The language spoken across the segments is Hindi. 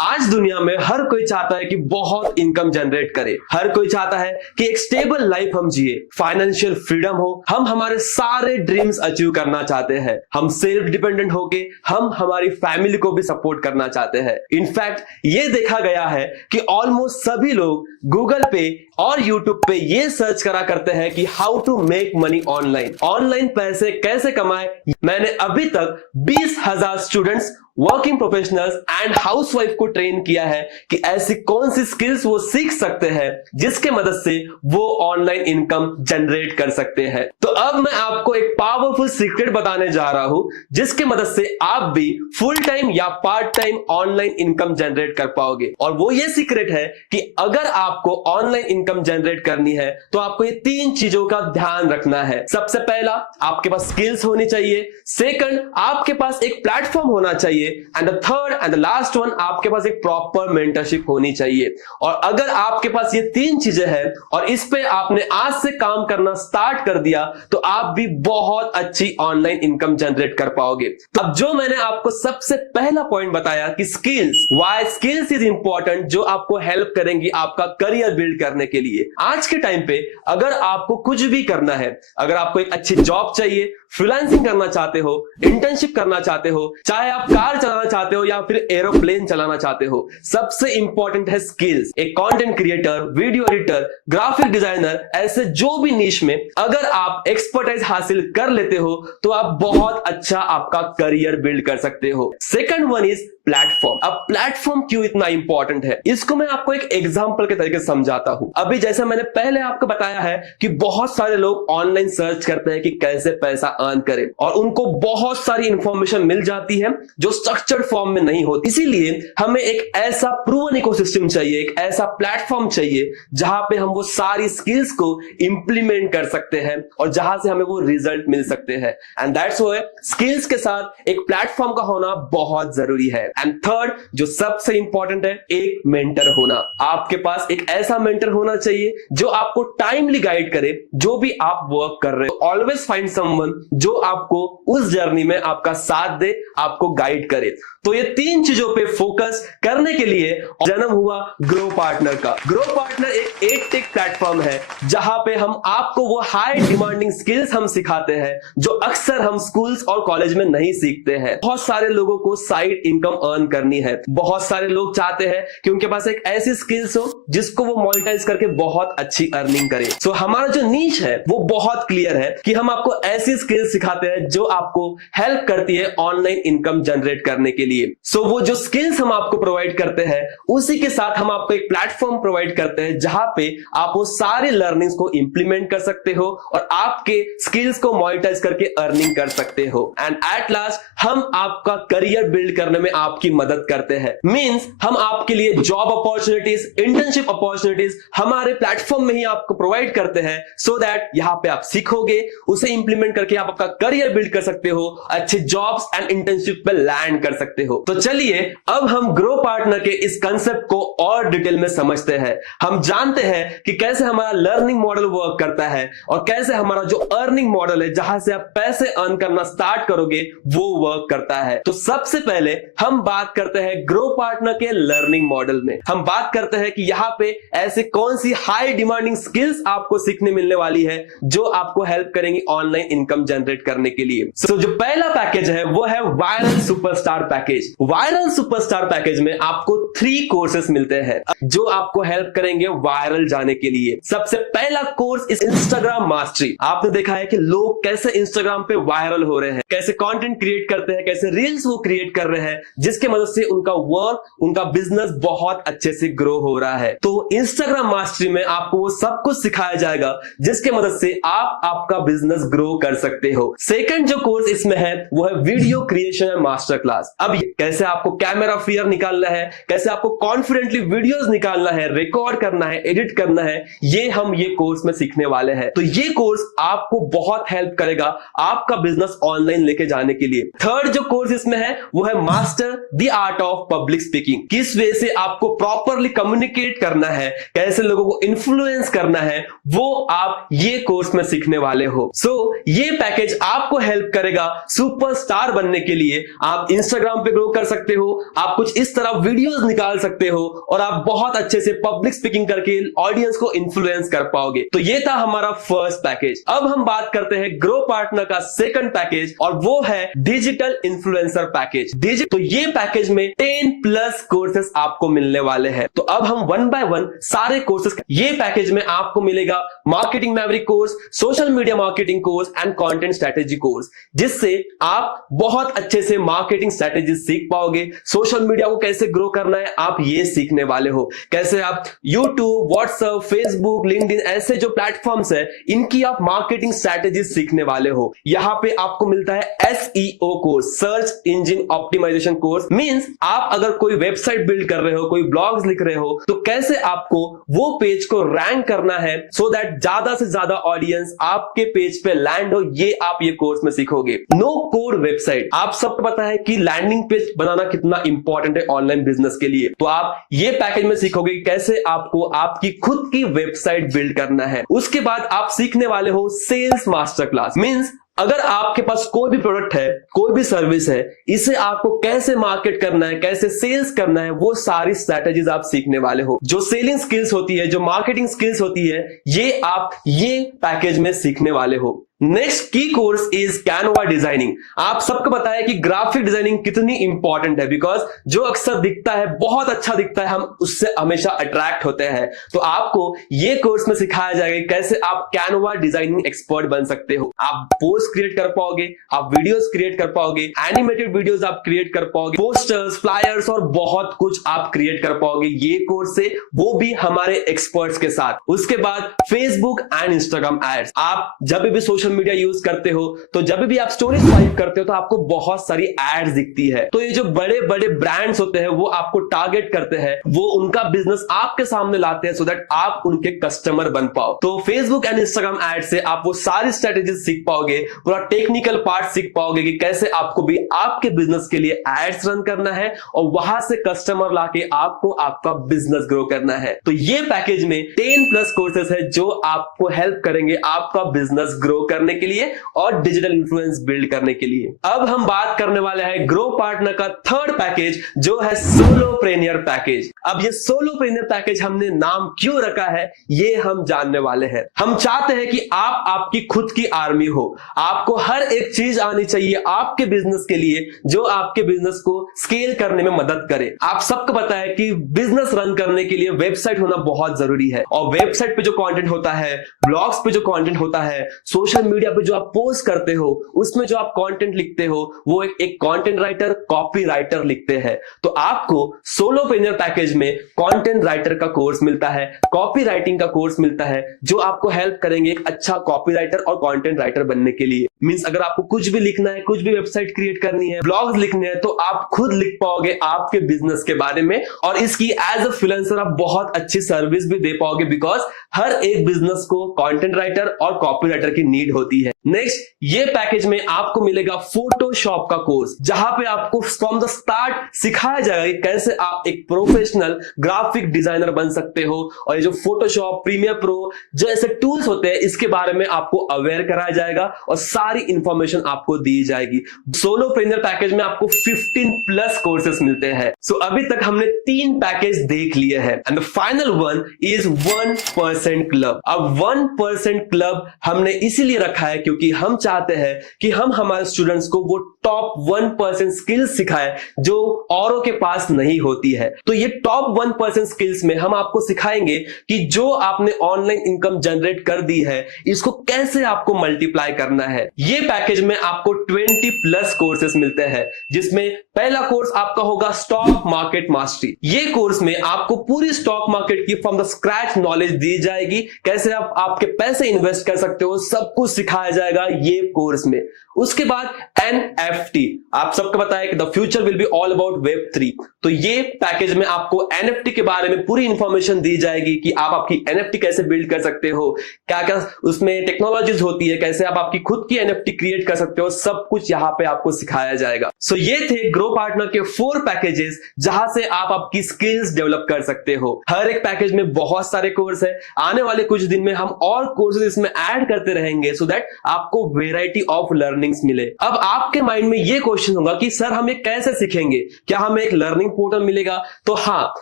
आज दुनिया में हर कोई चाहता है कि बहुत इनकम जनरेट करे। हर कोई चाहता है कि एक स्टेबल लाइफ हम जिए, फाइनेंशियल फ्रीडम हो, हम हमारे सारे ड्रीम्स अचीव करना चाहते हैं, हम सेल्फ डिपेंडेंट होके हम हमारी फैमिली को भी सपोर्ट करना चाहते हैं। इनफैक्ट ये देखा गया है कि ऑलमोस्ट सभी लोग गूगल पे और यूट्यूब पे ये सर्च करा करते हैं कि how to make money online पैसे कैसे कमाए। मैंने अभी तक 20,000 students, working professionals and housewife को ट्रेन किया है कि ऐसी कौन सी स्किल्स वो सीख सकते हैं जिसके मदद से वो ऑनलाइन इनकम जनरेट कर सकते हैं। तो अब मैं आपको एक पावरफुल सीक्रेट बताने जा रहा हूं जिसके मदद से आप भी फुल टाइम या part time online income generate कर पाओगे। और वो ये सीक्रेट है कि अगर आपको ऑनलाइन इनकम जनरेट करनी है तो आपको ये 3 चीजों का ध्यान रखना है। सबसे पहला, आपके पास स्किल्स होनी चाहिए। सेकंड, आपके पास एक प्लेटफॉर्म होना चाहिए। And the third and the last one, आपके पास एक प्रॉपर मेंटरशिप होनी चाहिए। और अगर आपके पास ये 3 चीजें हैं और इस पे आपने आज से काम करना स्टार्ट कर दिया तो आप भी बहुत अच्छी ऑनलाइन इनकम जनरेट कर पाओगे। अब जो मैंने आपको सबसे पहला पॉइंट बताया कि skills, why skills is important, जो आपको हेल्प करेंगी आपका करियर बिल्ड करने के लिए। आज के टाइम पे अगर आपको कुछ भी करना है, अगर आपको एक अच्छी जॉब चाहिए, फ्रीलांसिंग करना चाहते हो, इंटर्नशिप करना चाहते हो, चाहे आप कार चलाना चाहते हो या फिर एरोप्लेन चलाना चाहते हो, सबसे इंपॉर्टेंट है स्किल्स। एक content creator, video editor, graphic designer, ऐसे जो भी नीश में अगर आप एक्सपर्टाइज हासिल कर लेते हो तो आप बहुत अच्छा आपका करियर बिल्ड कर सकते हो। Second one is platform. अब प्लेटफॉर्म क्यों इतना इंपॉर्टेंट है, इसको मैं आपको एक एग्जांपल के तरीके से समझाता हूं। अभी जैसा मैंने पहले आपको बताया है कि बहुत सारे लोग ऑनलाइन सर्च करते हैं कि कैसे पैसा अर्न करें और उनको बहुत सारी इंफॉर्मेशन मिल जाती है जो स्ट्रक्चर्ड फॉर्म में नहीं होती। इसीलिए हमें एक ऐसा प्रूवन इकोसिस्टम चाहिए, एक ऐसा प्लेटफॉर्म चाहिए जहां पे हम वो सारी स्किल्स को इंप्लीमेंट कर सकते हैं और जहां से हमें वो रिजल्ट मिल सकते हैं। एंड दैट्स व्हाई स्किल्स के साथ एक प्लेटफॉर्म का होना बहुत जरूरी है। एंड थर्ड, जो सबसे इंपॉर्टेंट है, एक मेंटर होना। आपके पास एक ऐसा मेंटर होना चाहिए जो आपको टाइमली गाइड करे जो भी आप वर्क कर रहे हो। ऑलवेज फाइंड समवन जो आपको उस जर्नी में आपका साथ दे, आपको गाइड करे। तो ये 3 चीजों पे फोकस करने के लिए जन्म हुआ ग्रो पार्टनर का। ग्रो पार्टनर एक एडटेक प्लेटफॉर्म है जहां पे हम आपको वो हाई डिमांडिंग स्किल्स हम सिखाते हैं जो अक्सर हम स्कूल्स और कॉलेज में नहीं सीखते हैं। बहुत सारे लोगों को साइड इनकम अर्न करनी है। बहुत सारे लोग चाहते हैं कि उनके पास एक ऐसी स्किल्स हो जिसको वो मोनेटाइज करके बहुत अच्छी अर्निंग करे। सो हमारा जो नीश है वो बहुत क्लियर है कि हम आपको ऐसी स्किल्स सिखाते हैं जो आपको हेल्प करती है ऑनलाइन इनकम जनरेट करने के लिए। सो वो जो स्किल्स हम आपको प्रोवाइड करते हैं उसी के साथ हम आपको एक प्लेटफॉर्म प्रोवाइड करते हैं जहां पे आप वो सारे लर्निंग्स को इंप्लीमेंट कर सकते हो और आपके स्किल्स को मोनेटाइज करके अर्निंग कर सकते हो। एंड एट लास्ट हम आपका करियर बिल्ड करने में आपकी मदद करते हैं। मींस हम आपके लिए जॉब अपॉर्चुनिटीज, इंटर्नशिप अपॉर्चुनिटीज हमारे प्लेटफॉर्म में ही आपको प्रोवाइड करते हैं सो दैट यहां पे आप सीखोगे, उसे इंप्लीमेंट करके आप आपका करियर बिल्ड कर सकते हो, अच्छे जॉब्स एंड इंटर्नशिप पे लैंड कर सकते हो। तो चलिए अब हम ग्रो पार्टनर के इस कंसेप्ट को और डिटेल में समझते हैं। हम जानते हैं कि कैसे हमारा लर्निंग मॉडल वर्क करता है और कैसे हमारा जो अर्निंग मॉडल है जहां से आप पैसे अर्न करना स्टार्ट करोगे वो वर्क करता है। तो सबसे पहले हम बात करते हैं ग्रो पार्टनर के लर्निंग मॉडल में। हम बात करते हैं कि यहां पे ऐसे कौन सी हाई डिमांडिंग स्किल्स आपको सीखने मिलने वाली है जो आपको हेल्प करेंगी ऑनलाइन इनकम जनरेट करने के लिए। सो जो पहला पैकेज है वो है viral superstar package. Viral superstar package में आपको 3 कोर्सेस मिलते हैं जो आपको हेल्प करेंगे वायरल जाने के लिए। सबसे पहला कोर्स इस इंस्टाग्राम मास्टरी। आपने देखा है कि लोग कैसे इंस्टाग्राम पे वायरल हो रहे हैं, कैसे कंटेंट क्रिएट करते हैं, कैसे रील्स वो क्रिएट कर रहे हैं जिसके मदद से उनका वर्क, उनका बिजनेस बहुत अच्छे से ग्रो हो रहा है। तो इंस्टाग्राम मास्टरी में आपको वो सब कुछ सिखाया जाएगा जिसके मदद से आप आपका बिजनेस ग्रो कर सकते हो। सेकंड जो कोर्स इसमें है वो है video creation and master class. अब कैसे आपको कैमरा फियर निकालना है, कैसे आपको कॉन्फिडेंटली वीडियोस निकालना है, रिकॉर्ड करना है, एडिट करना है, ये कोर्स में सीखने वाले हैं। तो ये कोर्स आपको बहुत हेल्प करेगा आपका बिजनेस ऑनलाइन लेके जाने के लिए। थर्ड जो कोर्स इसमें है वो है master the art of public speaking. किस वे से आपको प्रॉपरली कम्युनिकेट करना है, कैसे लोगों को इन्फ्लुएंस करना है, वो आप ये कोर्स में सीखने वाले हो। सो ये पैकेज आपको हेल्प करेगा सुपरस्टार बनने के लिए। आप इंस्टाग्राम पे ग्रो कर सकते हो, आप कुछ इस तरह वीडियोस निकाल सकते हो और आप बहुत अच्छे से पब्लिक स्पीकिंग करके ऑडियंस को इन्फ्लुएंस कर पाओगे। तो ये था हमारा फर्स्ट पैकेज। अब हम बात करते हैं ग्रो पार्टनर का सेकंड पैकेज और वो है डिजिटल इन्फ्लुएंसर पैकेज। तो ये पैकेज में 10+ कोर्सेस आपको मिलने वाले हैं। तो अब हम 1 by 1 सारे कोर्सेस, ये पैकेज में आपको मिलेगा marketing Maverick course, social media marketing course and content strategy course, जिससे आप बहुत अच्छे से मार्केटिंग स्ट्रेटेजी सीख पाओगे। सोशल मीडिया को कैसे ग्रो करना है आप ये सीखने वाले हो, कैसे आप यूट्यूब, व्हाट्सएप, फेसबुक, लिंक्डइन ऐसे जो प्लेटफॉर्म्स है इनकी आप मार्केटिंग स्ट्रेटेजी सीखने वाले हो। यहाँ पे आपको मिलता है SEO course, search engine optimisation course. Means आप अगर कोई वेबसाइट बिल्ड कर रहे हो, कोई ब्लॉग्स लिख रहे हो, तो कैसे आपको वो पेज को रैंक करना है सो दैट ज्यादा से ज्यादा ऑडियंस आपके पेज पे लैंड हो, ये आप ये कोर्स में सीखोगे। नो कोड वेबसाइट, आप सबको पता है कि लैंडिंग पेज बनाना कितना इंपॉर्टेंट है ऑनलाइन बिजनेस के लिए। तो आप ये पैकेज में सीखोगे कैसे आपको आपकी खुद की वेबसाइट बिल्ड करना है। उसके बाद आप सीखने वाले हो सेल्स मास्टर क्लास। मींस अगर आपके पास कोई भी प्रोडक्ट है, कोई भी सर्विस है, इसे आपको कैसे मार्केट करना है, कैसे सेल्स करना है, वो सारी स्ट्रैटेजीज आप सीखने वाले हो। जो सेलिंग स्किल्स होती है, जो मार्केटिंग स्किल्स होती है, ये आप ये पैकेज में सीखने वाले हो। नेक्स्ट की कोर्स इज कैनवा डिजाइनिंग। आप सबको पता है कि ग्राफिक डिजाइनिंग कितनी इंपॉर्टेंट है, बिकॉज जो अक्सर दिखता है, बहुत अच्छा दिखता है, हम उससे हमेशा अट्रैक्ट होते हैं। तो आपको ये कोर्स में सिखाया जाएगा कैसे आप कैनवा डिजाइनिंग एक्सपर्ट बन सकते हो। आप पोस्ट क्रिएट कर पाओगे, आप वीडियोस क्रिएट कर पाओगे, एनिमेटेड वीडियोस आप क्रिएट कर पाओगे, पोस्टर्स, फ्लायर्स और बहुत कुछ आप क्रिएट कर पाओगे ये कोर्स से, वो भी हमारे एक्सपर्ट्स के साथ। उसके बाद फेसबुक एंड इंस्टाग्राम एड्स। आप जब भी सोशल मीडिया यूज करते हो, तो जब भी आप स्टोरी स्वाइप करते हो तो आपको बहुत सारी एड्स दिखती है। तो ये जो बड़े बड़े ब्रांड्स होते हैं वो आपको टारगेट करते हैं, वो उनका बिजनेस आपके सामने लाते हैं सो दैट आप उनके कस्टमर बन पाओ। तो फेसबुक एंड इंस्टाग्राम एड से आप वो सारी स्ट्रेटेजीज सीख पाओगे, पूरा टेक्निकल पार्ट सीख पाओगे कि कैसे आपको भी आपके बिजनेस के लिए एड्स रन करना है और वहां से कस्टमर लाके आपको आपका बिजनेस ग्रो करना है। तो ये पैकेज में 10+ कोर्सेस है जो आपको हेल्प करेंगे आपका बिजनेस ग्रो करने के लिए और डिजिटल इन्फ्लुएंस बिल्ड करने के लिए। अब हम बात करने वाले हैं ग्रो पार्टनर का थर्ड पैकेज जो है सोलोप्रेन्योर पैकेज। अब ये सोलोप्रेन्योर पैकेज हमने नाम क्यों रखा है ये हम जानने वाले हैं। हम चाहते हैं कि आप आपकी खुद की आर्मी हो, आपको हर एक चीज आनी चाहिए आपके बिजनेस के लिए जो आपके बिजनेस को स्केल करने में मदद करे। आप सबको पता है कि बिजनेस रन करने के लिए वेबसाइट होना बहुत जरूरी है और वेबसाइट पे जो कंटेंट होता है, ब्लॉग्स पे जो कंटेंट होता है, सोशल मीडिया पे जो आप पोस्ट करते हो, उसमें जो आप कंटेंट लिखते हो, वो एक कंटेंट राइटर, कॉपी राइटर लिखते हैं। तो आपको सोलोप्रेन्योर पैकेज में कंटेंट राइटर का कोर्स मिलता है, कॉपी राइटिंग का कोर्स मिलता है जो आपको हेल्प करेंगे एक अच्छा कॉपी राइटर और कंटेंट राइटर बनने के लिए। मींस अगर आपको कुछ भी लिखना है, कुछ भी वेबसाइट क्रिएट करनी है, ब्लॉग्स लिखने हैं, तो आप खुद लिख पाओगे आपके बिजनेस के बारे में और इसकी एज अ फ्रीलांसर आप बहुत अच्छी सर्विस भी दे पाओगे, बिकॉज हर एक बिजनेस को कंटेंट राइटर और कॉपी राइटर की नीड होती है। नेक्स्ट, ये पैकेज में आपको मिलेगा फोटोशॉप का कोर्स जहां पे आपको फ्रॉम द स्टार्ट सिखाया जाएगा कि कैसे आप एक प्रोफेशनल ग्राफिक डिजाइनर बन सकते हो और ये जो फोटोशॉप, प्रीमियर प्रो जैसे टूल्स होते हैं इसके बारे में आपको अवेयर कराया जाएगा और सारी इंफॉर्मेशन आपको दी जाएगी। सोलोप्रेन्योर पैकेज में आपको 15+ कोर्सेस मिलते हैं। सो अभी तक हमने 3 पैकेज देख लिए हैं and the final one is 1% club. अब 1% क्लब हमने इसीलिए रखा है क्योंकि हम चाहते हैं कि हम हमारे स्टूडेंट्स को वो टॉप 1% स्किल्स सिखाएं जो औरों के पास नहीं होती है। तो ये टॉप 1% स्किल्स में हम आपको सिखाएंगे कि जो आपने ऑनलाइन इनकम जनरेट कर दी है इसको कैसे आपको मल्टीप्लाई करना है। ये पैकेज में आपको 20+ कोर्सेस मिलते हैं जिसमें पहला कोर्स आपका होगा स्टॉक मार्केट मास्टरी। ये कोर्स में आपको पूरी स्टॉक मार्केट की फ्रॉम द स्क्रैच नॉलेज दी जाएगी, कैसे आप आपके पैसे इन्वेस्ट कर सकते हो, सब कुछ सिखाया जाएगा ये कोर्स में। उसके बाद NFT, आप सबको पता है कि the future will be all about Web3। तो ये पैकेज में आपको NFT के बारे में पूरी इंफॉर्मेशन दी जाएगी कि आप आपकी NFT कैसे बिल्ड कर सकते हो, क्या क्या उसमें टेक्नोलॉजीज होती है, कैसे आप आपकी खुद की NFT क्रिएट कर सकते हो, सब कुछ यहाँ पे आपको सिखाया जाएगा। सो ये थे ग्रो पार्टनर के 4 पैकेजेस जहां से आप आपकी स्किल्स डेवलप कर सकते हो। हर एक पैकेज में बहुत सारे कोर्स है, आने वाले कुछ दिन में हम और कोर्सेज इसमें ऐड करते रहेंगे सो दैट आपको वेराइटी ऑफ लर्निंग लर्निंग्स मिले। अब आपके माइंड में ये क्वेश्चन होगा कि सर हम ये कैसे सीखेंगे, क्या हमें एक लर्निंग पोर्टल मिलेगा? तो हाँ,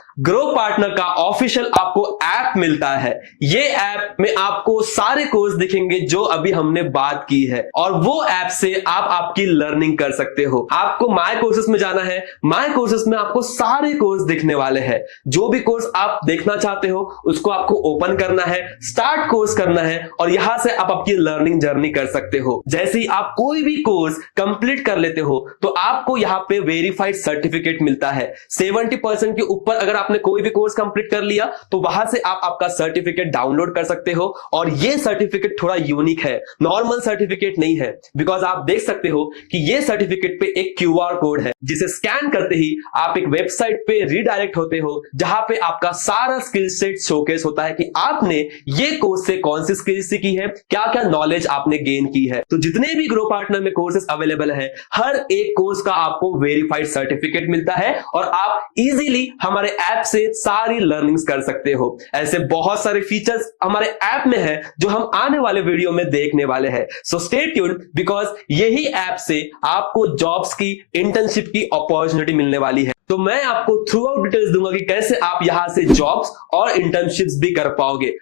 ग्रो पार्टनर का ऑफिशियल आपको ऐप मिलता है। ये ऐप में आपको सारे कोर्स दिखेंगे जो अभी हमने बात की है, और वो ऐप से आप आपकी लर्निंग कर सकते हो। आपको माय कोर्सेस में जाना है, माय कोर्सेस में आपको सारे कोर्स दिखने वाले हैं। जो भी कोर्स आप देखना चाहते हो उसको आपको ओपन करना है, स्टार्ट कोर्स करना है, और यहां से आप आपकी लर्निंग जर्नी कर सकते हो। जैसे ही आप कोई भी कोर्स कंप्लीट कर लेते हो तो आपको यहाँ पे वेरीफाइड सर्टिफिकेट मिलता है। 70% के ऊपर अगर आपने कोई भी कोर्स कंप्लीट कर लिया तो वहां से आप आपका सर्टिफिकेट डाउनलोड कर सकते हो। और ये सर्टिफिकेट थोड़ा यूनिक है, नॉर्मल सर्टिफिकेट नहीं है, बिकॉज आप देख सकते हो कि ये सर्टिफिकेट पे एक क्यूआर कोड है, जिसे स्कैन करते ही आप एक वेबसाइट पे रीडायरेक्ट होते हो, जहां पे आपका सारा स्किल सेट शोकेस होता है कि आपने ये कोर्स से कौन सी स्किल सीखी है, क्या क्या नॉलेज आपने गेन की है। तो जितने भी ग्रो पार्टनर में कोर्सेस अवेलेबल है, हर एक कोर्स का आपको वेरीफाइड सर्टिफिकेट मिलता है और आप इजीली हमारे ऐप से सारी लर्निंग्स कर सकते हो। ऐसे बहुत सारे फीचर्स हमारे ऐप में है जो हम आने वाले वीडियो में देखने वाले हैं। सो स्टे ट्यून्ड, बिकॉज यही ऐप से आपको जॉब्स की, इंटर्नशिप की अपॉर्चुनिटी मिलने वाली है। तो मैं आपको थ्रू आउट डिटेल्स दूंगा कि कैसे आप यहां से जॉब्स और इंटर्नशिप्स भी कर पाओगे।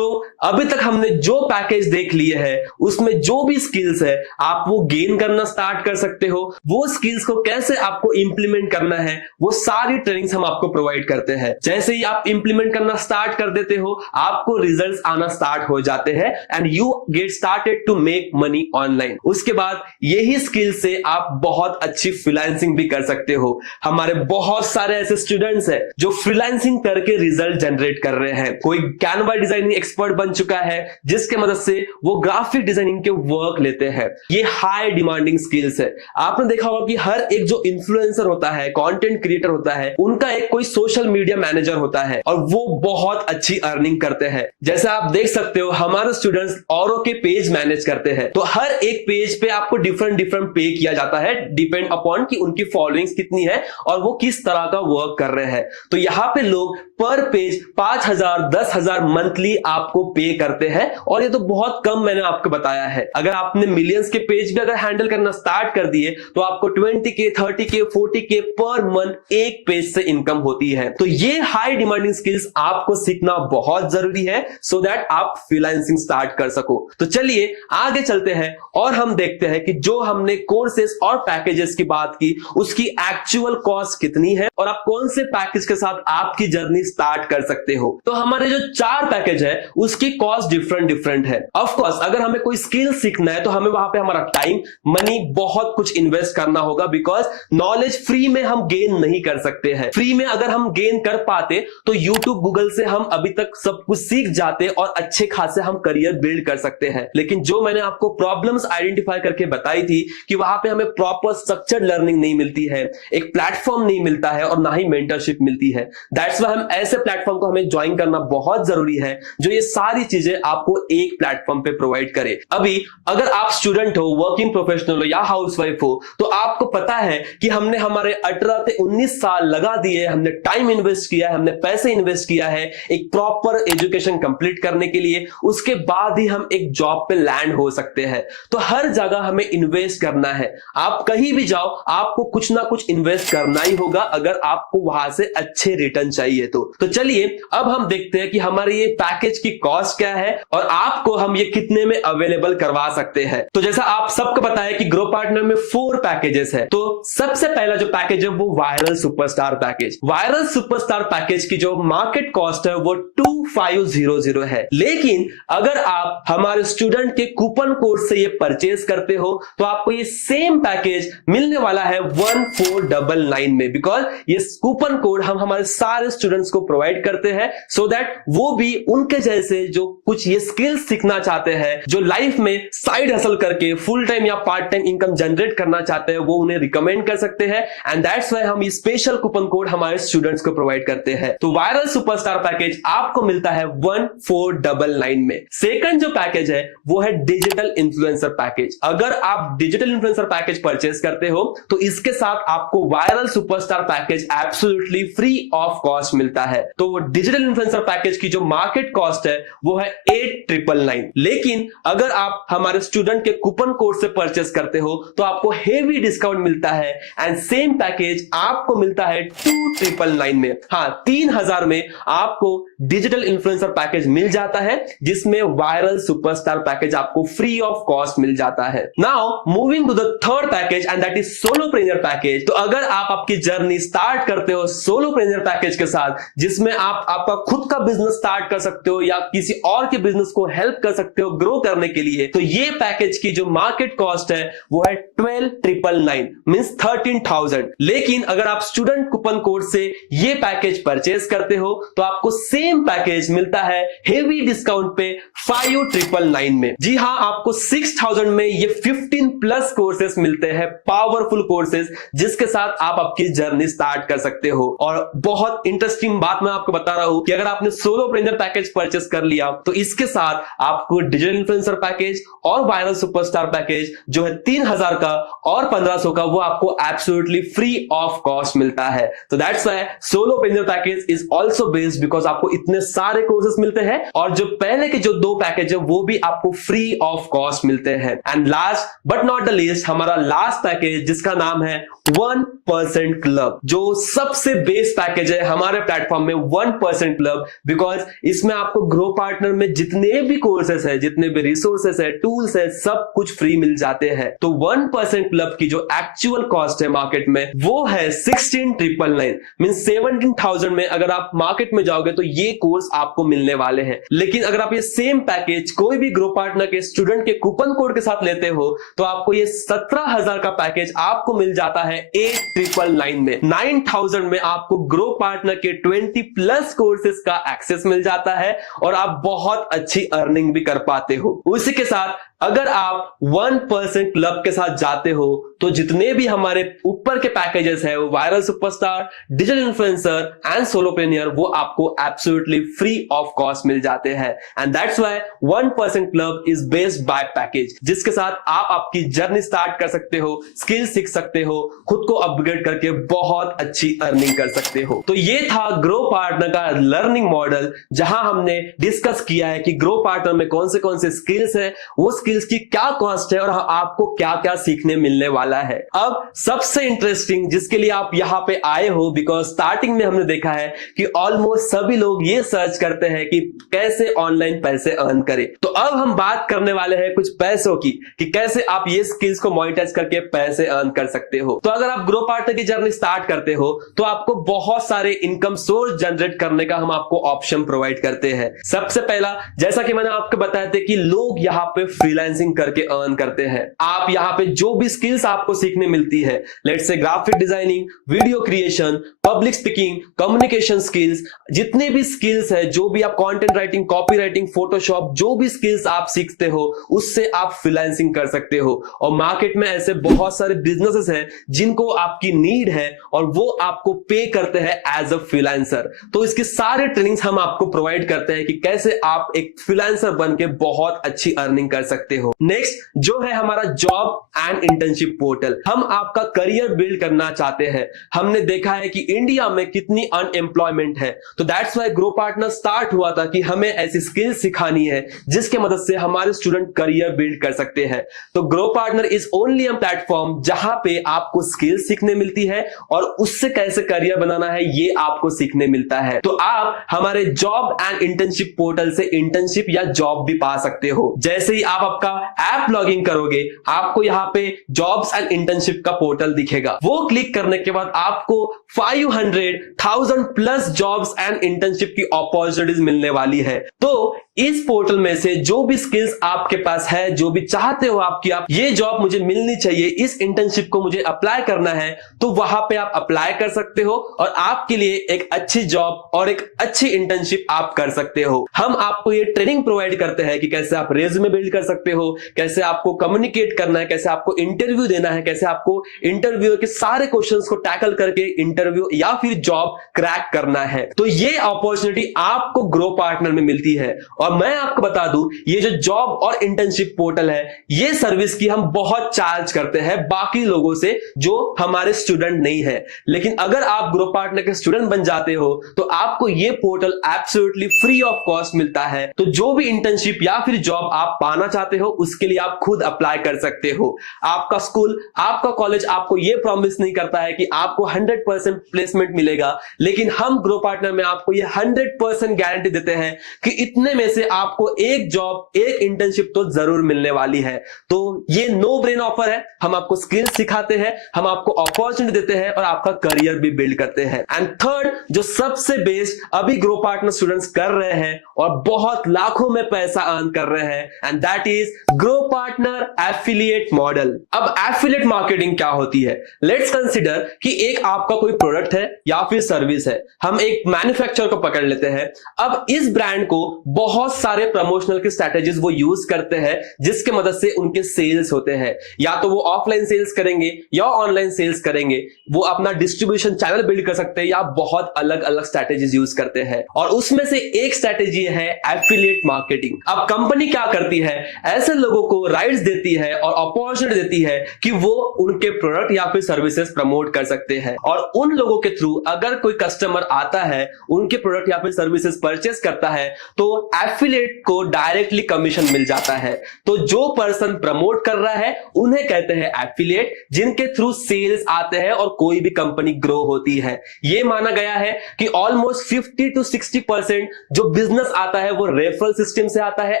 अभी तक हमने जो पैकेज देख लिए है उसमें जो भी स्किल्स है आप वो गेन करना स्टार्ट कर सकते हो। वो स्किल्स को कैसे आपको इंप्लीमेंट करना है वो सारी ट्रेनिंग्स हम आपको प्रोवाइड करते हैं। जैसे ही आप इंप्लीमेंट करना स्टार्ट कर देते हो आपको रिजल्ट्स आना स्टार्ट हो जाते हैं and you get started to make money online. उसके बाद यही स्किल से आप बहुत अच्छी फ्रीलांसिंग भी कर सकते हो। हमारे बहुत सारे ऐसे स्टूडेंट्स हैं जो फ्रीलांसिंग करके रिजल्ट जनरेट कर रहे हैं। कोई कैनवा डिजाइनिंग एक्सपर्ट बन चुका है जिसके मदद से वो ग्राफिक डिजाइनिंग के वर्क लेते हैं। ये हाई डिमांडिंग स्किल्स है। आपने देखा होगा कि हर एक जो इन्फ्लुएंसर होता है, कंटेंट क्रिएटर होता है, उनका एक कोई सोशल मीडिया मैनेजर होता है और वो बहुत अच्छी अर्निंग करते हैं। जैसे आप देख सकते हो हमारे स्टूडेंट्स औरों के पेज मैनेज करते हैं, तो हर एक पेज पे आपको डिफरेंट पे किया जाता है, डिपेंड अपॉन कि उनकी फॉलोइंग्स कितनी है और वो किस तरह का वर्क कर रहे हैं। तो यहां पे लोग पर पेज 5,000 10,000 मंथली आपको पे करते हैं, और ये तो बहुत कम मैंने आपको बताया है। अगर आपने मिलियंस के पेज भी अगर हैंडल करना स्टार्ट कर दिए तो आपको 20K 30K 40K per month एक पेज से इनकम होती है। तो ये हाई डिमांडिंग स्किल्स आपको सीखना बहुत जरूरी है सो दैट आप फ्रीलांसिंग स्टार्ट कर सको। तो चलिए आगे चलते हैं और हम देखते हैं कि जो हमने कोर्सेस और पैकेजेस की बात की उसकी एक्चुअल कॉस्ट कितनी है और आप कौन से पैकेज के साथ आपकी जर्नी स्टार्ट कर सकते हो। तो हमारे जो 4 पैकेज है उसकी कॉस्ट डिफरेंट है। ऑफ कोर्स अगर हमें कोई स्किल सीखना है तो हमें वहां पे हमारा टाइम, मनी, बहुत कुछ इन्वेस्ट करना होगा, बिकॉज नॉलेज फ्री में हम गेन नहीं कर सकते हैं। फ्री में अगर हम गेन कर पाते तो यूट्यूब, गूगल से हम अभी तक सब कुछ सीख जाते और अच्छे खासे हम करियर बिल्ड कर सकते हैं। लेकिन जो मैंने आपको प्रॉब्लम्स आइडेंटिफाई करके बताई थी कि वहां पे हमें प्रॉपर स्ट्रक्चर्ड लर्निंग नहीं मिलती है, एक प्लेटफॉर्म नहीं मिलता है और ना ही मेंटरशिप मिलती है। दैट्स व्हाई हम ऐसे प्लेटफॉर्म को हमें ज्वाइन करना बहुत जरूरी है जो ये सारी चीजें आपको एक प्लेटफॉर्म पे प्रोवाइड करे। अभी अगर आप स्टूडेंट हो, वर्किंग प्रोफेशनल हो या हाउसवाइफ हो तो आपको पता है कि हमने हमारे 18 से 19 साल लगा दिए, हमने टाइम इन्वेस्ट किया है, हमने पैसे इन्वेस्ट किया है एक प्रॉपर एजुकेशन कंप्लीट करने के लिए। उसके बाद ही हम एक जॉब पे लैंड हो सकते हैं। तो हर जगह हमें इन्वेस्ट करना है। आप कहीं भी जाओ आपको कुछ ना कुछ इन्वेस्ट करना ही होगा अगर आपको वहां से अच्छे रिटर्न चाहिए तो चलिए अब हम देखते हैं कि हमारे ये पैकेज की कॉस्ट क्या है और आपको हम ये कितने में अवेलेबल करवा सकते हैं। तो जैसा आप सबको पता है कि ग्रो पार्टनर में 4 पैकेजेस है। तो सबसे पहला जो पैकेज है वो viral superstar package. Viral superstar package की जो मार्केट कॉस्ट है वो 2500 है। लेकिन अगर आप हमारे स्टूडेंट के कूपन कोड से ये परचेज करते हो तो आपको ये सेम पैकेज मिलने वाला है 1499 में, बिकॉज ये कूपन कोड हम हमारे सारे स्टूडेंट्स को प्रोवाइड करते हैं सो दैट वो भी उनके जैसे जो कुछ ये स्किल्स सीखना चाहते हैं, जो लाइफ में साइड हसल करके फुल टाइम या पार्ट टाइम इनकम जनरेट करना चाहते हैं, वो उन्हें रिकमेंड कर सकते हैं। एंड दैट्स व्हाई हम ये स्पेशल कूपन कोड हमारे स्टूडेंट्स को प्रोवाइड करते हैं। तो वायरल सुपरस्टार पैकेज आपको मिलता है 1499 में। सेकंड जो पैकेज है वो है डिजिटल इन्फ्लुएंसर पैकेज। अगर आप डिजिटल इन्फ्लुएंसर पैकेज परचेस करते हो तो इसके साथ आपको viral superstar package absolutely free of cost मिलता है। तो डिजिटल इन्फ्लुएंसर पैकेज की जो मार्केट कॉस्ट है वो है 8,999। लेकिन अगर आप हमारे स्टूडेंट के कूपन कोड से परचेस करते हो तो आपको हेवी डिस्काउंट मिलता है एंड सेम पैकेज आपको मिलता है 2,999 में। हाँ, 3,000 में आपको डिजिटल इन्फ्लुएंसर पैकेज मिल जाता है जिसमें वायरल सुपरस्टार पैकेज आपको फ्री ऑफ कॉस्ट मिल जाता है। Now moving to the third package and that is solopreneur package. तो अगर आप आपकी जर्नी स्टार्ट करते हो सोलोप्रेन्योर पैकेज के साथ, जिसमें आप आपका खुद का बिजनेस स्टार्ट कर सकते हो या किसी और के बिजनेस को हेल्प कर सकते हो ग्रो करने के लिए, तो ये पैकेज की जो मार्केट कॉस्ट है वो है 12,999 मींस 13,000। लेकिन अगर आप स्टूडेंट कूपन कोड से ये पैकेज परचेस करते हो तो आपको सेम पैकेज मिलता है हेवी डिस्काउंट पे 5,999 में। जी हां, आपको 6,000 में ये 15 प्लस कोर्सेस मिलते हैं, पावरफुल कोर्सेस जिसके साथ आप आपकी जर्नी स्टार्ट कर सकते हो। और बहुत इंटरेस्टिंग बात मैं आपको बता रहा हूं कि अगर आपने सोलोप्रेन्योर पैकेज परचेस कर लिया तो इसके साथ आपको डिजिटल इन्फ्लुएंसर पैकेज और वायरल सुपरस्टार पैकेज जो है 3,000 का और 1,500 का वो आपको एब्सोल्युटली फ्री ऑफ कॉस्ट मिलता है। तो that's why solopreneur package is also based because आपको इतने सारे कोर्सेस मिलते हैं और जो पहले के जो 2 पैकेज है वो भी आपको फ्री ऑफ कॉस्ट मिलते हैं। And last but not the least, हमारा लास्ट पैकेज जिसका नाम है 1% क्लब, जो सबसे बेस्ट पैकेज है हमारे प्लेटफॉर्म में 1% क्लब, बिकॉज इसमें आपको ग्रो पार्टनर में जितने भी कोर्सेस है, जितने भी रिसोर्सेस है, टूल्स है, सब कुछ फ्री मिल जाते हैं। तो 1% क्लब की जो एक्चुअल कॉस्ट है मार्केट में वो है 16,999 मीन 17,000 में अगर आप मार्केट में जाओगे तो ये कोर्स आपको मिलने वाले हैं। लेकिन अगर आप ये सेम पैकेज कोई भी ग्रो पार्टनर के स्टूडेंट के कूपन कोड के साथ लेते हो तो आपको ये 17,000 का पैकेज आपको मिल जाता है 8,999 में। 9,000 में आपको ग्रो पार्टनर के 20 प्लस कोर्सेज का एक्सेस मिल जाता है और आप बहुत अच्छी अर्निंग भी कर पाते हो। उसी के साथ अगर आप 1% क्लब के साथ जाते हो तो जितने भी हमारे ऊपर के पैकेजेस है, viral superstar, digital influencer and solopreneur, वो आपको एब्सोल्युटली फ्री ऑफ कॉस्ट मिल जाते हैं। And that's why 1% club is based by package, जिसके साथ आप आपकी जर्नी स्टार्ट कर सकते हो, स्किल सीख सकते हो, खुद को अपग्रेड करके बहुत अच्छी अर्निंग कर सकते हो। तो ये था ग्रो पार्टनर का लर्निंग मॉडल, जहां हमने डिस्कस किया है कि ग्रो पार्टनर में कौन से स्किल्स है, वो स्किल्स की क्या कॉस्ट है और आपको क्या क्या सीखने मिलने वाला है। अब सबसे इंटरेस्टिंग जिसके लिए आप यहां पे आए हो, बिकॉज स्टार्टिंग में हमने देखा है कि ऑलमोस्ट सभी लोग ये सर्च करते हैं कि कैसे ऑनलाइन पैसे अर्न करें। तो अब हम बात करने वाले हैं कुछ पैसों की, कि कैसे आप ये स्किल्स को मोनेटाइज करके पैसे अर्न कर सकते हो। तो अगर आप ग्रो पार्टनर की जर्नी स्टार्ट करते हो तो आपको बहुत सारे इनकम सोर्स जनरेट करने का हम आपको ऑप्शन प्रोवाइड करते हैं। सबसे पहला, जैसा कि मैंने आपको बताया था कि लोग यहाँ पे फ्रीलांसिंग करके अर्न करते हैं। आप यहाँ पे जो भी स्किल्स आपको सीखने मिलती है, let's say graphic designing, video creation, public speaking, communication skills, जितने भी स्किल्स है, जो भी आप content writing, copy writing, Photoshop, जो भी स्किल्स आप सीखते हो उससे आप फ्रीलांसिंग कर सकते हो। और मार्केट में ऐसे बहुत सारे बिजनेसेस हैं जिनको आपकी नीड है और वो आपको पे करते हैं एज अ फ्रीलांसर। तो इसकी सारे ट्रेनिंग्स हम आपको प्रोवाइड करते हैं कि कैसे आप एक फ्रीलांसर बन के बहुत अच्छी अर्निंग कर सकते हो। नेक्स्ट जो है हमारा जॉब एंड इंटर्नशिप पोर्टल। हम आपका करियर बिल्ड करना चाहते हैं। हमने देखा है कि इंडिया में कितनी अनएम्प्लॉयमेंट है, तो that's why grow partner start हुआ था कि हमें ऐसी स्किल्स सिखानी है जिसके मदद से हमारे स्टूडेंट करियर बिल्ड कर सकते हैं। तो grow partner is only a platform जहां पे आपको स्किल्स सीखने मिलती है और उससे कैसे करियर बनाना है ये आपको सीखने मिलता है। तो आप हमारे जॉब एंड इंटर्नशिप पोर्टल से इंटर्नशिप या जॉब भी पा सकते हो। जैसे ही आप आपका ऐप लॉगिन करोगे आपको यहाँ पे जॉब्स एंड इंटर्नशिप का पोर्टल दिखेगा। वो क्लिक करने के बाद आपको 500,000 प्लस जॉब्स एंड इंटर्नशिप की अपॉर्चुनिटीज मिलने वाली है। तो इस पोर्टल में से जो भी स्किल्स आपके पास है, जो भी चाहते हो आप ये जॉब मुझे मिलनी चाहिए, इस इंटर्नशिप को मुझे अप्लाई करना है, तो वहां पे आप अप्लाई कर सकते हो और आपके लिए एक अच्छी जॉब और एक अच्छी इंटर्नशिप आप कर सकते हो। हम आपको ये ट्रेनिंग प्रोवाइड करते हैं कि कैसे आप रेज्यूमे बिल्ड कर सकते हो, कैसे आपको कम्युनिकेट करना है, कैसे आपको इंटरव्यू देना है, कैसे आपको इंटरव्यू के सारे क्वेश्चंस को टैकल करके इंटरव्यू या फिर जॉब क्रैक करना है। तो ये अपॉर्चुनिटी आपको ग्रो पार्टनर में मिलती है और मैं आपको बता दूं, ये जो जॉब और इंटर्नशिप पोर्टल है, ये सर्विस की हम बहुत चार्ज करते हैं बाकी लोगों से जो हमारे स्टूडेंट नहीं है। लेकिन अगर आप ग्रो पार्टनर के स्टूडेंट बन जाते हो तो आपको ये portal absolutely free of cost मिलता है। तो जो भी इंटर्नशिप या फिर जॉब आप पाना चाहते हो उसके लिए आप खुद अप्लाई कर सकते हो। आपका स्कूल, आपका कॉलेज आपको ये प्रॉमिस नहीं करता है कि आपको 100% प्लेसमेंट मिलेगा, लेकिन हम ग्रो पार्टनर में आपको ये 100% गारंटी देते हैं कि इतने में से आपको एक जॉब, एक इंटर्नशिप तो जरूर मिलने वाली है। तो ये नो ब्रेन ऑफर है। हम आपको स्किल्स सिखाते हैं, हम आपको अपॉर्चुनिटी देते हैं और आपका करियर भी बिल्ड करते हैं। एंड थर्ड, जो सबसे बेस्ट अभी ग्रो पार्टनर स्टूडेंट्स कर रहे हैं और बहुत लाखों में पैसा अर्न कर रहे हैं, and that is grow partner affiliate model. अब एफिलिएट मार्केटिंग क्या होती है? लेट्स कंसीडर कि एक आपका कोई प्रोडक्ट है या फिर सर्विस है। हम एक मैन्युफैक्चरर को पकड़ लेते हैं। अब इस ब्रांड को बहुत सारे प्रमोशनल की स्ट्रैटेजीज वो यूज करते हैं जिसके मदद से उनके सेल्स होते हैं। या तो वो ऑफलाइन सेल्स करेंगे या ऑनलाइन सेल्स करेंगे, वो अपना डिस्ट्रीब्यूशन चैनल बिल्ड कर सकते हैं या बहुत अलग अलग स्ट्रैटेजीज यूज करते हैं। और उसमें से एक स्ट्रैटेजी है एफिलिएट मार्केटिंग। अब कंपनी क्या करती है? ऐसे लोगों को राइट्स देती है और अपॉर्चुनिटी देती है कि वो उनके प्रोडक्ट या फिर सर्विसेज प्रमोट कर सकते हैं। और उन लोगों के थ्रू अगर कोई कस्टमर आता है, उनके प्रोडक्ट या फिर सर्विसेज परचेस करता है, तो एफिलिएट को डायरेक्टली कमीशन मिल जाता है। तो जो पर्सन प्रमोट कर रहा है उन्हें कहते हैं एफिलिएट, जिनके थ्रू सेल्स आते हैं और कोई भी कंपनी ग्रो होती है। यह माना गया है कि ऑलमोस्ट 50 to 60% जो बिजनेस आता है वो रेफरल सिस्टम से आता है,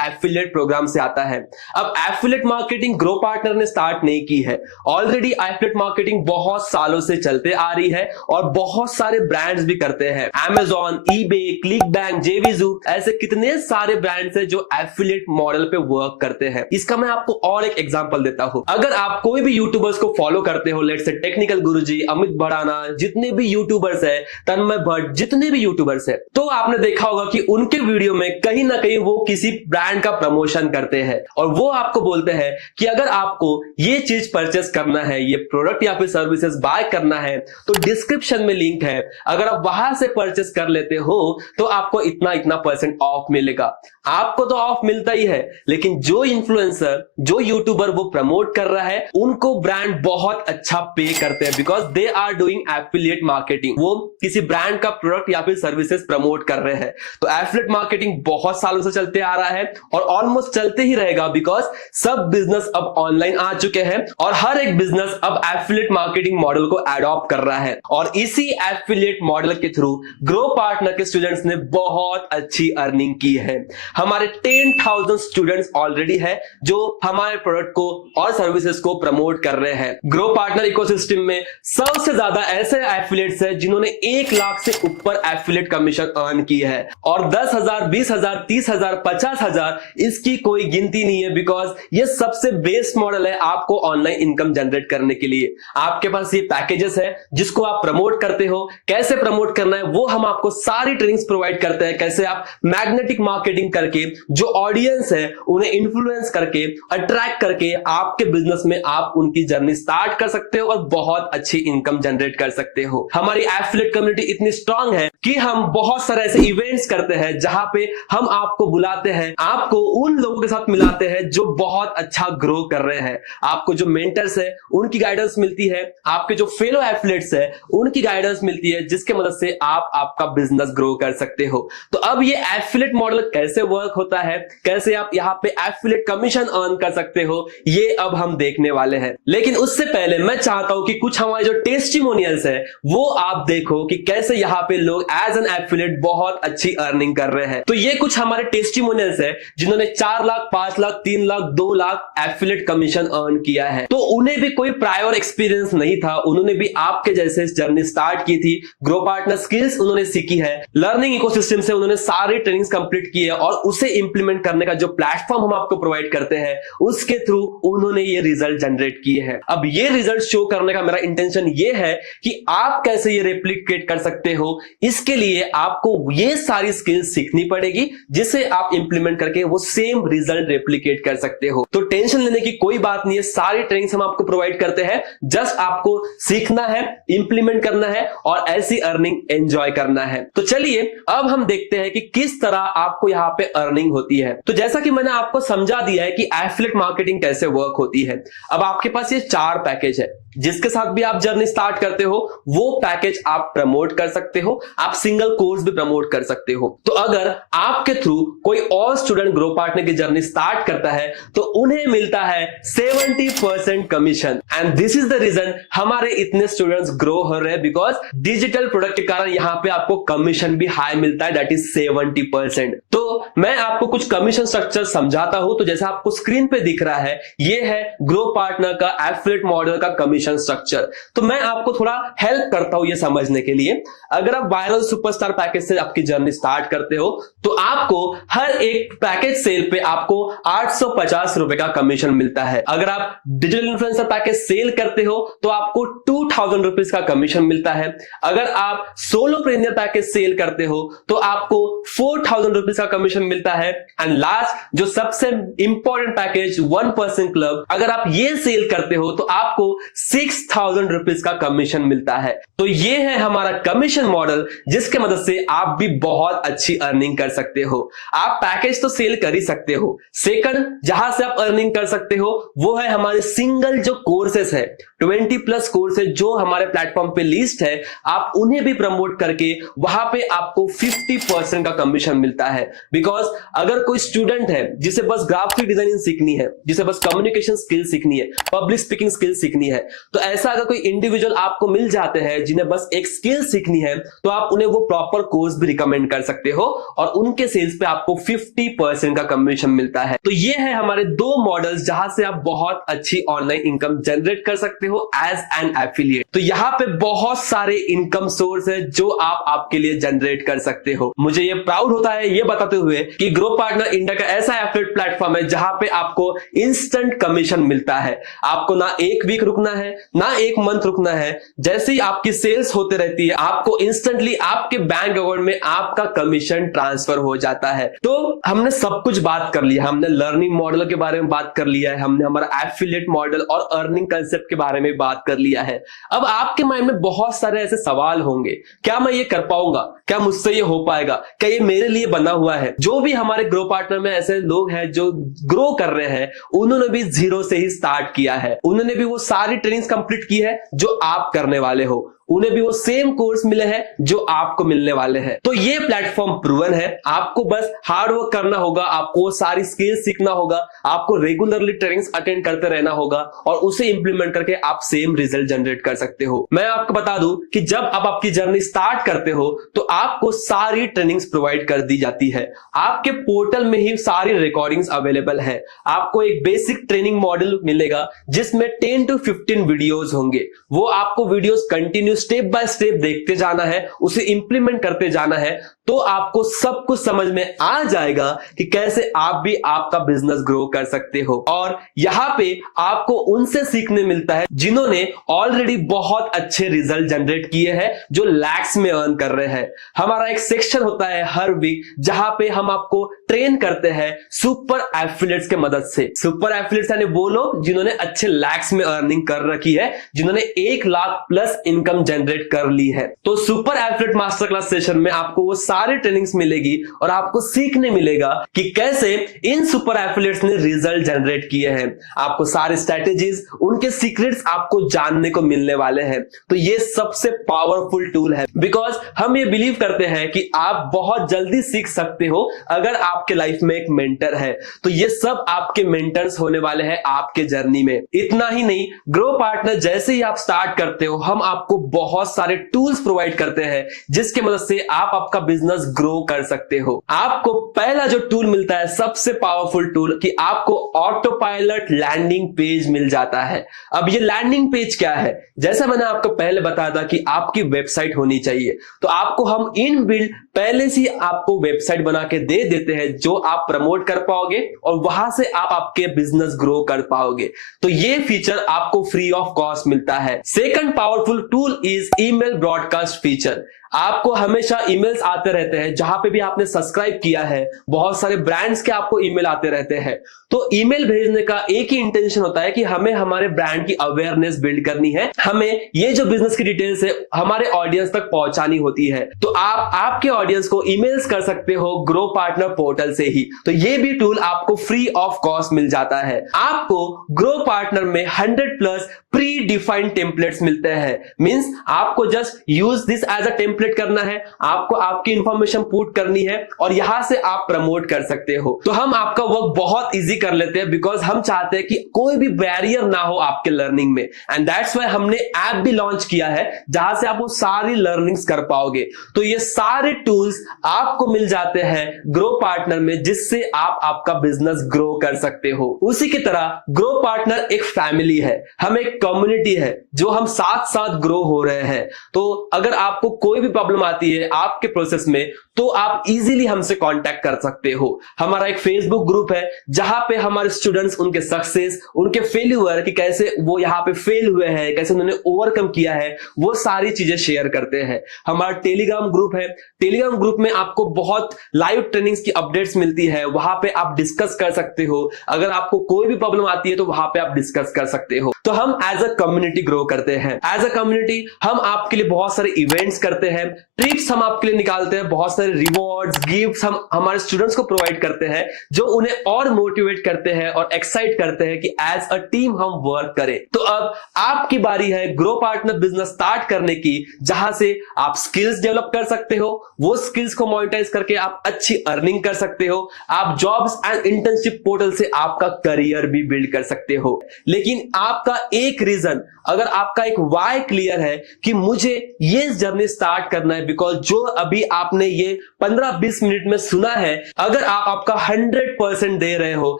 एफिलिएट प्रोग्राम से आता है। अब एफिलिएट मार्केटिंग ग्रो पार्टनर ने स्टार्ट नहीं की है। ऑलरेडी एफिलिएट मार्केटिंग बहुत सालों से चलते आ रही है और बहुत सारे ब्रांड्स भी करते हैं। Amazon, eBay, क्लिकबैंक, JVZoo, ऐसे कितने सारे ब्रांड्स हैं जो एफिलिएट मॉडल पे वर्क करते हैं। इसका मैं आपको और एक एग्जांपल देता हूं। अगर आप कोई भी यूट्यूबर्स को फॉलो करते हो, लेट्स से टेक्निकल गुरुजी, अमित भड़ाना, जितने भी यूट्यूबर्स है, तन्मय भट्ट, जितने भी यूट्यूबर्स है, तो आपने देखा होगा कि उनके वीडियो में कहीं ना कहीं वो किसी ब्रांड का प्रमोशन करते हैं और वो आपको बोलते हैं कि अगर आपको ये चीज परचेस करना है, ये प्रोडक्ट या फिर सर्विसेज बाय करना है, तो डिस्क्रिप्शन में लिंक है, अगर आप वहां से परचेस कर लेते हो तो आपको इतना इतना % ऑफ मिलेगा। आपको तो ऑफ मिलता ही है, लेकिन जो इन्फ्लुएंसर, जो यूट्यूबर वो प्रमोट कर रहा है, उनको ब्रांड बहुत अच्छा पे करते हैं, because they are doing affiliate marketing. वो किसी ब्रांड का प्रोडक्ट या फिर सर्विसेज प्रमोट कर रहे हैं। तो एफिलिएट मार्केटिंग बहुत सालों से चलते आ रहा है और ऑलमोस्ट चलते ही रहेगा, बिकॉज सब बिजनेस अब ऑनलाइन आ चुके हैं और हर एक बिजनेस अब एफिलिएट मार्केटिंग मॉडल को एडॉप्ट कर रहा है। और इसी एफिलिएट मॉडल के थ्रू ग्रो पार्टनर के स्टूडेंट्स ने बहुत अच्छी अर्निंग की है। हमारे 10,000 स्टूडेंट्स ऑलरेडी है जो हमारे प्रोडक्ट को और सर्विसेज को प्रमोट कर रहे हैं। ग्रो पार्टनर इकोसिस्टम में सबसे ज्यादा ऐसे एफिलिएट्स हैं जिन्होंने 1 लाख से ऊपर एफिलिएट कमीशन अर्न की है और 10,000, 20,000, 30,000, 50,000 इसकी कोई गिनती नहीं है, बिकॉज ये सबसे बेस्ट मॉडल है आपको ऑनलाइन इनकम जनरेट करने के लिए। आपके पास ये पैकेजेस है जिसको आप प्रमोट करते हो, कैसे प्रमोट करना है वो हम आपको सारी ट्रेनिंग्स प्रोवाइड करते हैं। कैसे आप मैग्नेटिक मार्केटिंग करके जो ऑडियंस है उन्हें इन्फ्लुएंस करके, अट्रैक्ट करके आपके बिजनेस में आप उनकी जर्नी स्टार्ट कर सकते हो और बहुत अच्छी इनकम जनरेट कर सकते हो। हमारी एफिलिएट कम्युनिटी इतनी स्ट्रांग है कि हम बहुत सारे ऐसे इवेंट्स करते हैं जहां पे हम आपको बुलाते हैं, आपको उन लोगों के साथ मिलाते हैं जो बहुत अच्छा ग्रो कर रहे हैं। आपको जो मेंटर्स है उनकी गाइडेंस मिलती है, आपके जो फेलो एफिलिएट्स है उनकी गाइडेंस मिलती है, जिसके मदद से आप आपका बिजनेस ग्रो कर सकते हो। तो अब ये एफिलिएट मॉडल कैसे वर्क होता है, कैसे आप यहाँ पे एफिलिएट कमीशन अर्न कर सकते हो, ये अब हम देखने वाले हैं। लेकिन उससे पहले मैं चाहता हूं कि कुछ हमारे जो टेस्टिमोनियल्स है वो आप देखो कि कैसे यहाँ पे लोग एज एन एफिलिएट बहुत अच्छी अर्निंग कर रहे हैं। तो ये कुछ हमारे टेस्टिमोनियल्स है जिन्होंने 4 lakh, 5 lakh, 3 lakh, 2 lakh affiliate commission earn किया है। तो उन्हें भी कोई प्रायर एक्सपीरियंस नहीं था, उन्होंने भी आपके जैसे जर्नी स्टार्ट की थी। ग्रो पार्टनर स्किल्स उन्होंने सीखी है, लर्निंग इकोसिस्टम से उन्होंने सारी ट्रेनिंग्स कंप्लीट की है और उसे इंप्लीमेंट करने का जो प्लेटफॉर्म हम आपको प्रोवाइड करते हैं उसके थ्रू उन्होंने ये रिजल्ट जनरेट किए हैं। अब ये रिजल्ट शो करने का मेरा इंटेंशन ये है कि आप कैसे ये रेप्लिकेट कर सकते हो। इसके लिए आपको ये सारी स्किल्स सीखनी पड़ेगी जिसे आप इंप्लीमेंट करके वो सेम रिजल्ट रेप्लिकेट कर सकते हो। तो टेंशन लेने की कोई बात नहीं है, सारी ट्रेनिंग्स हम आपको प्रोवाइड करते हैं। जस्ट आपको सीखना है, इंप्लीमेंट करना है और ऐसी अर्निंग एंजॉय करना है। तो चलिए अब हम देखते हैं कि किस तरह आपको आपको यहाँ पे अर्निंग होती है। तो जैसा कि मैंने आपको समझा दिया है कि एफिलिएट मार्केटिंग कैसे वर्क होती है, अब आपके पास ये 4 पैकेज है जिसके साथ भी आप जर्नी स्टार्ट करते हो। वो पैकेज आप प्रमोट कर सकते हो, आप सिंगल कोर्स भी प्रमोट कर सकते हो। तो अगर आपके थ्रू कोई और स्टूडेंट ग्रो पार्टनर की जर्नी स्टार्ट करता है तो उन्हें मिलता है 70% commission. And this is the reason हमारे इतने स्टूडेंट्स ग्रो हो रहे हैं, बिकॉज डिजिटल प्रोडक्ट के कारण यहाँ पे आपको कमीशन भी हाई मिलता है, दैट इज 70%। तो मैं आपको कुछ कमीशन स्ट्रक्चर समझाता हूं। तो जैसा आपको स्क्रीन पे दिख रहा है, ये है ग्रो पार्टनर का एफिलिएट मॉडल का कमीशन स्ट्रक्चर। तो मैं आपको थोड़ा हेल्प करता हूं ये समझने के लिए। अगर आप वायरल सुपरस्टार पैकेज से आपकी जर्नी स्टार्ट करते हो तो आपको हर एक पैकेज सेल पे आपको 850 रुपए का कमीशन मिलता है। अगर आप डिजिटल इन्फ्लुएंसर पैकेज सेल करते हो तो आपको 2000 रुपीज का कमीशन मिलता है। अगर आप सोलोप्रेन्योर पैकेज सेल करते हो तो आपको 4000 रुपीज का कमीशन मिलता है। एंड लास्ट जो सबसे इंपॉर्टेंट पैकेज 1% क्लब, अगर आप ये सेल करते हो तो आपको 6000 रुपीज का कमीशन मिलता है। तो ये है हमारा कमीशन मॉडल जिसके मदद से आप भी बहुत अच्छी अर्निंग कर सकते हो। आप पैकेज तो सेल कर ही सकते हो, सेकंड जहां से आप अर्निंग कर सकते हो वो है हमारे सिंगल जो कोर्सेस है, 20+ कोर्सेज जो हमारे प्लेटफॉर्म पे लिस्ट है, आप उन्हें भी प्रमोट करके वहां पे आपको 50% का कमीशन मिलता है। बिकॉज अगर कोई स्टूडेंट है जिसे बस ग्राफिक डिजाइनिंग सीखनी है, जिसे बस कम्युनिकेशन स्किल सीखनी है, पब्लिक स्पीकिंग स्किल सीखनी है, तो ऐसा अगर कोई इंडिविजुअल आपको मिल जाते हैं जिन्हें बस एक स्किल सीखनी है, तो आप उन्हें वो प्रॉपर कोर्स भी रिकमेंड कर सकते हो और उनके सेल्स पे आपको 50% का कमीशन मिलता है। तो ये है हमारे 2 मॉडल्स जहां से आप बहुत अच्छी ऑनलाइन इनकम जनरेट कर सकते हो एज एन एफिलिएट। तो यहाँ पे बहुत सारे इनकम सोर्स है जो आप आपके लिए जनरेट कर सकते हो। मुझे ये प्राउड होता है ये बताते हुए कि ग्रो पार्टनर इंडिया का ऐसा एफिलिएट प्लेटफॉर्म है जहां पे आपको इंस्टेंट कमीशन मिलता है। आपको ना 1 वीक रुकना है, ना 1 मंथ रुकना है। जैसे ही आपकी सेल्स होते रहती है, आपको इंस्टेंटली आपके बैंक अकाउंट में आपका कमीशन ट्रांसफर हो जाता है। तो हमने सब कुछ बात कर लिया, हमने लर्निंग मॉडल के बारे में बात कर लिया है, हमने हमारा एफिलिएट मॉडल और अर्निंग कंसेप्ट के बारे में बात कर लिया है। अब आपके माइंड में बहुत सारे ऐसे सवाल होंगे, क्या मैं ये कर पाऊंगा, क्या मुझसे ये हो पाएगा, क्या ये मेरे लिए बना हुआ है? जो भी हमारे ग्रो पार्टनर में ऐसे लोग हैं जो ग्रो कर रहे हैं, उन्होंने भी 0 से ही स्टार्ट किया है, उन्होंने भी वो सारी ट्रेनिंग्स कंप्लीट की है जो आप करने वाले हो, उन्हें भी वो सेम कोर्स मिले हैं जो आपको मिलने वाले हैं। तो ये प्लेटफॉर्म प्रूवन है, आपको बस हार्ड वर्क करना होगा, आपको सारी स्किल्स सीखना होगा, आपको रेगुलरली ट्रेनिंग्स अटेंड करते रहना होगा और उसे इंप्लीमेंट करके आप सेम रिजल्ट जनरेट कर सकते हो। मैं आपको बता दूं कि जब आप आपकी जर्नी स्टार्ट करते हो तो आपको सारी ट्रेनिंग्स प्रोवाइड कर दी जाती है। आपके पोर्टल में ही सारी रिकॉर्डिंग्स अवेलेबल है। आपको एक बेसिक ट्रेनिंग मॉडल मिलेगा जिसमें 10 to 15 वीडियोस होंगे। वो आपको videos continue step by step देखते जाना है, उसे इंप्लीमेंट करते जाना है, तो आपको सब कुछ समझ में आ जाएगा कि कैसे आप भी आपका बिजनेस ग्रो कर सकते हो। और यहाँ पे आपको उनसे सीखने मिलता है जिन्होंने ऑलरेडी बहुत अच्छे रिजल्ट जनरेट किए हैं, जो लैक्स में अर्न कर रहे हैं। हमारा एक सेक्शन होता है हर वीक जहां पे हम आपको ट्रेन करते हैं सुपर एफिलिएट्स के मदद से। सुपर एफिलिएट्स यानी वो लोग जिन्होंने अच्छे लैक्स में अर्निंग कर रखी है, जिन्होंने 1 लाख प्लस इनकम जनरेट कर ली है। तो super affiliate master class session में आपको वो सारी ट्रेनिंग्स मिलेगी और आपको सीखने मिलेगा कि कैसे इन सुपर एफिलिएट्स ने रिजल्ट जनरेट किए हैं। आपको सारे स्ट्रेटेजीज, उनके सीक्रेट्स आपको जानने को मिलने वाले हैं। तो ये सबसे पावरफुल टूल है, बिकॉज हम ये बिलीव करते हैं कि आप बहुत जल्दी सीख सकते हो अगर आपके लाइफ में एक मेंटर है। तो ये सब आपके मेंटर्स होने वाले हैं आपके जर्नी में। इतना ही नहीं, ग्रो पार्टनर जैसे ही आप स्टार्ट करते हो, हम आपको बहुत सारे टूल्स प्रोवाइड करते हैं जिसके मदद से आप आपका बिजनेस ग्रो कर सकते हो। आपको पहला जो टूल मिलता है, सबसे पावरफुल टूल, कि आपको ऑटो पायलट लैंडिंग पेज मिल जाता है। अब ये लैंडिंग पेज क्या है? जैसा मैंने आपको पहले बताया था कि आपकी वेबसाइट होनी चाहिए, तो आपको हम इन बिल्ड पहले से आपको वेबसाइट बना के दे देते हैं जो आप प्रमोट कर पाओगे और वहां से आप आपके बिजनेस ग्रो कर पाओगे। तो ये फीचर आपको फ्री ऑफ कॉस्ट मिलता है। Second powerful tool is email broadcast feature. आपको हमेशा ईमेल्स आते रहते हैं, जहां पे भी आपने सब्सक्राइब किया है, बहुत सारे ब्रांड्स के आपको ईमेल आते रहते हैं। तो ईमेल भेजने का एक ही इंटेंशन होता है कि हमें हमारे ब्रांड की अवेयरनेस बिल्ड करनी है, हमें ये जो बिजनेस की डिटेल्स है हमारे ऑडियंस तक पहुंचानी होती है। तो आप आपके ऑडियंस को ईमेल्स कर सकते हो ग्रो पार्टनर पोर्टल से ही। तो ये भी टूल आपको फ्री ऑफ कॉस्ट मिल जाता है। आपको ग्रो पार्टनर में 100+ प्री डिफाइंड टेम्पलेट्स मिलते हैं। मींस आपको just use this as a template करना है, आपको आपकी इंफॉर्मेशन पुट करनी है और यहां से आप प्रमोट कर सकते हो। तो हम आपका वर्क बहुत इजी कर लेते हैं, बिकॉज हम चाहते हैं कि कोई भी बैरियर ना हो आपके लर्निंग में। एंड दैट्स व्हाई हमने ऐप भी लॉन्च किया है जहां से आप वो सारी लर्निंग्स कर पाओगे। तो ये सारे टूल्स आपको मिल जाते हैं ग्रो पार्टनर में, जिससे आप आपका बिजनेस ग्रो कर सकते हो। उसी की तरह ग्रो पार्टनर एक फैमिली है, हम एक कम्युनिटी है जो हम साथ साथ ग्रो हो रहे हैं। तो अगर आपको कोई भी प्रॉब्लम आती है आपके प्रोसेस में तो आप इजीली हमसे कांटेक्ट कर सकते हो। हमारा एक फेसबुक ग्रुप है जहां पे हमारे स्टूडेंट्स उनके सक्सेस, उनके फेल्यूर कि कैसे वो यहाँ पे फेल हुए हैं, कैसे उन्होंने ओवरकम किया है, वो सारी चीजें शेयर करते हैं। हमारा टेलीग्राम ग्रुप है, टेलीग्राम ग्रुप में आपको बहुत लाइव ट्रेनिंग्स की अपडेट्स मिलती है, वहां पे आप डिस्कस कर सकते हो। अगर आपको कोई भी प्रॉब्लम आती है तो वहां पे आप डिस्कस कर सकते हो। तो हम एज अ कम्युनिटी ग्रो करते हैं। एज अ कम्युनिटी हम आपके लिए बहुत सारे इवेंट्स करते हैं, ट्रिप्स हम आपके लिए निकालते हैं, बहुत सारे रिवॉर्ड्स, गिफ्ट्स हम हमारे स्टूडेंट्स को प्रोवाइड करते हैं, जो उन्हें और मोटिवेट करते हैं और एक्साइट करते हैं कि एज अ टीम हम वर्क करें। तो अब आपकी बारी है ग्रो पार्टनर बिजनेस स्टार्ट करने की, जहां से आप स्किल्स डेवलप कर सकते हो, वो स्किल्स को मोनेटाइज करके आप अच्छी अर्निंग कर सकते हो। आप जॉब्स एंड इंटर्नशिप पोर्टल से आपका करियर भी बिल्ड कर सकते हो। लेकिन आपका एक रीजन, अगर आपका एक वाई क्लियर है कि मुझे ये जर्नी स्टार्ट करना है, बिकॉज जो अभी आपने ये 15-20 मिनट में सुना है, अगर आप आपका 100% दे रहे हो,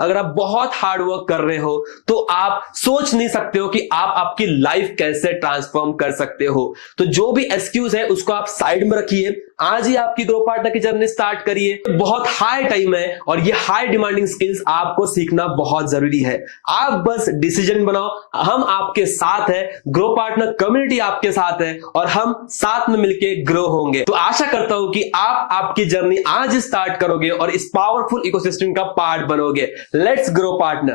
अगर आप बहुत हार्ड वर्क कर रहे हो, तो आप सोच नहीं सकते हो कि आप आपकी लाइफ कैसे ट्रांसफॉर्म कर सकते हो। तो जो भी एक्सक्यूज है उसको आप साइड में रखिए, आज ही आपकी ग्रो पार्टनर की जर्नी स्टार्ट करिए। बहुत हाई टाइम है और ये हाई डिमांडिंग स्किल्स आपको सीखना बहुत जरूरी है। आप बस डिसीजन बनाओ, हम आपके साथ है, ग्रो पार्टनर कम्युनिटी आपके साथ है और हम साथ में मिलके ग्रो होंगे। तो आशा करता हूं कि आप आपकी जर्नी आज स्टार्ट करोगे और इस पावरफुल इकोसिस्टम का पार्ट बनोगे। Let's grow partner.